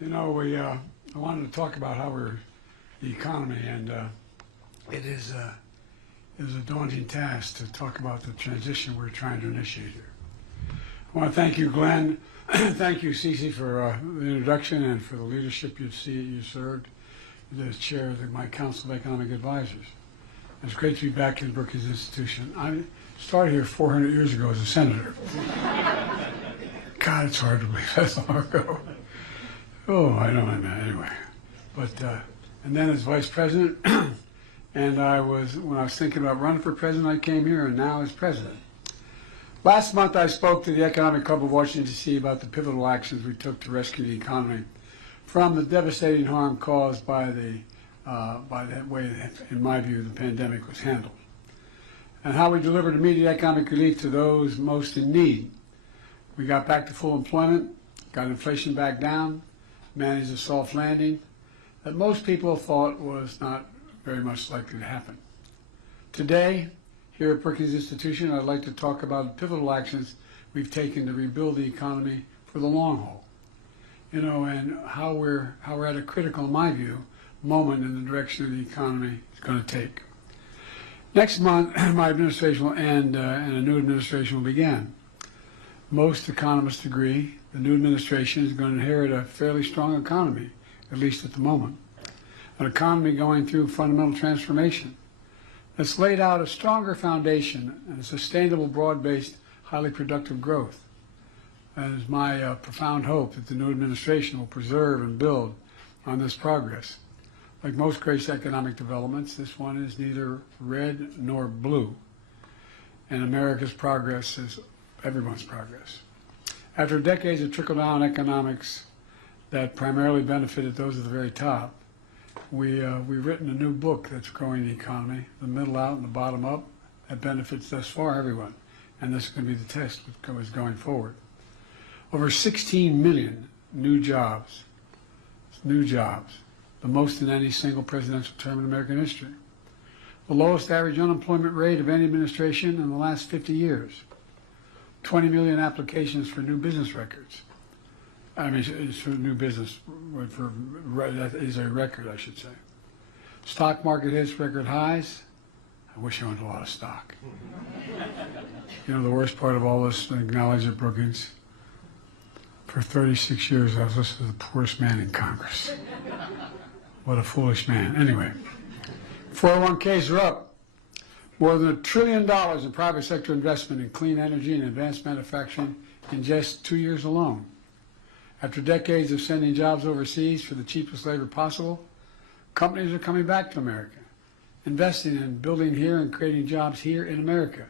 You know, I wanted to talk about the economy, and it is a daunting task to talk about the transition we're trying to initiate here. I want to thank you, Glenn. Thank you, Cece, for the introduction and for the leadership you served as chair of my Council of Economic Advisors. It's great to be back in Brookings Institution. I started here 400 years ago as a senator. God, it's hard to believe that's long ago. Oh, I know, anyway. But, and then as vice president, and when I was thinking about running for president, I came here, and now as president. Last month, I spoke to the Economic Club of Washington, D.C. about the pivotal actions we took to rescue the economy from the devastating harm caused by that way, in my view, the pandemic was handled, and how we delivered immediate economic relief to those most in need. We got back to full employment, got inflation back down, managed a soft landing that most people thought was not very much likely to happen. Today, here at Brookings Institution, I'd like to talk about the pivotal actions we've taken to rebuild the economy for the long haul. You know, and how we're at a critical, in my view, moment in the direction of the economy is going to take. Next month, my administration will end and a new administration will begin. Most economists agree the new administration is going to inherit a fairly strong economy, at least at the moment. An economy going through fundamental transformation that's laid out a stronger foundation and a sustainable, broad-based, highly productive growth. And it's my profound hope that the new administration will preserve and build on this progress. Like most great economic developments, this one is neither red nor blue. And America's progress is everyone's progress. After decades of trickle-down economics that primarily benefited those at the very top, we've written a new book that's growing the economy, the middle out and the bottom up, that benefits thus far everyone. And this is going to be the test going forward. Over 16 million new jobs, the most in any single presidential term in American history. The lowest average unemployment rate of any administration in the last 50 years. 20 million applications for new business records. I mean, it's for new business, that is a record, I should say. Stock market hits record highs. I wish I owned a lot of stock. You know, the worst part of all this, I acknowledge at Brookings, for 36 years I was listed as the poorest man in Congress. What a foolish man. Anyway, 401ks are up. More than $1 trillion in private sector investment in clean energy and advanced manufacturing in just 2 years alone. After decades of sending jobs overseas for the cheapest labor possible, companies are coming back to America, investing in building here and creating jobs here in America,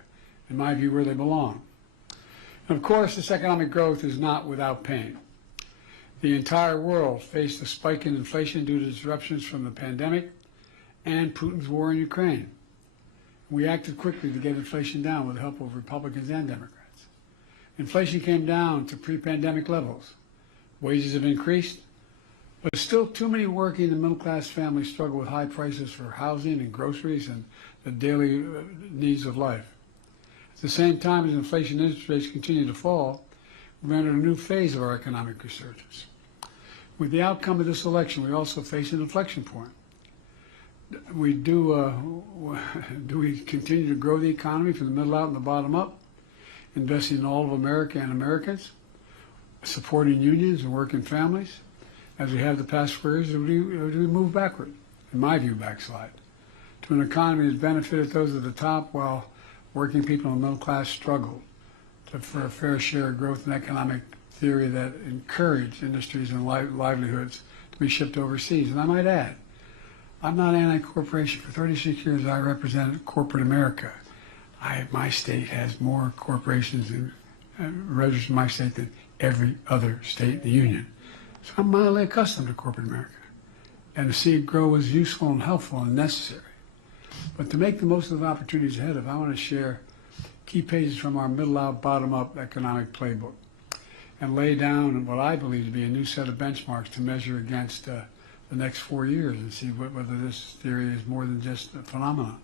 in my view, where they belong. And of course, this economic growth is not without pain. The entire world faced a spike in inflation due to disruptions from the pandemic and Putin's war in Ukraine. We acted quickly to get inflation down with the help of Republicans and Democrats. Inflation came down to pre-pandemic levels. Wages have increased, but still too many working and middle-class families struggle with high prices for housing and groceries and the daily needs of life. At the same time as inflation and interest rates continue to fall, we've entered a new phase of our economic resurgence. With the outcome of this election, we also face an inflection point. Do we continue to grow the economy from the middle out and the bottom up, investing in all of America and Americans, supporting unions and working families, as we have the past 4 years, or do we move backward? In my view, backslide, to an economy that benefited those at the top while working people in the middle class struggled for a fair share of growth in economic theory that encouraged industries and livelihoods to be shipped overseas. And I might add, I'm not anti-corporation. For 36 years, I represented corporate America. My state has more corporations registered in my state than every other state in the union. So I'm mildly accustomed to corporate America. And to see it grow is useful and helpful and necessary. But to make the most of the opportunities ahead of, I want to share key pages from our middle-out, bottom-up economic playbook and lay down what I believe to be a new set of benchmarks to measure against the next 4 years and see whether this theory is more than just a phenomenon.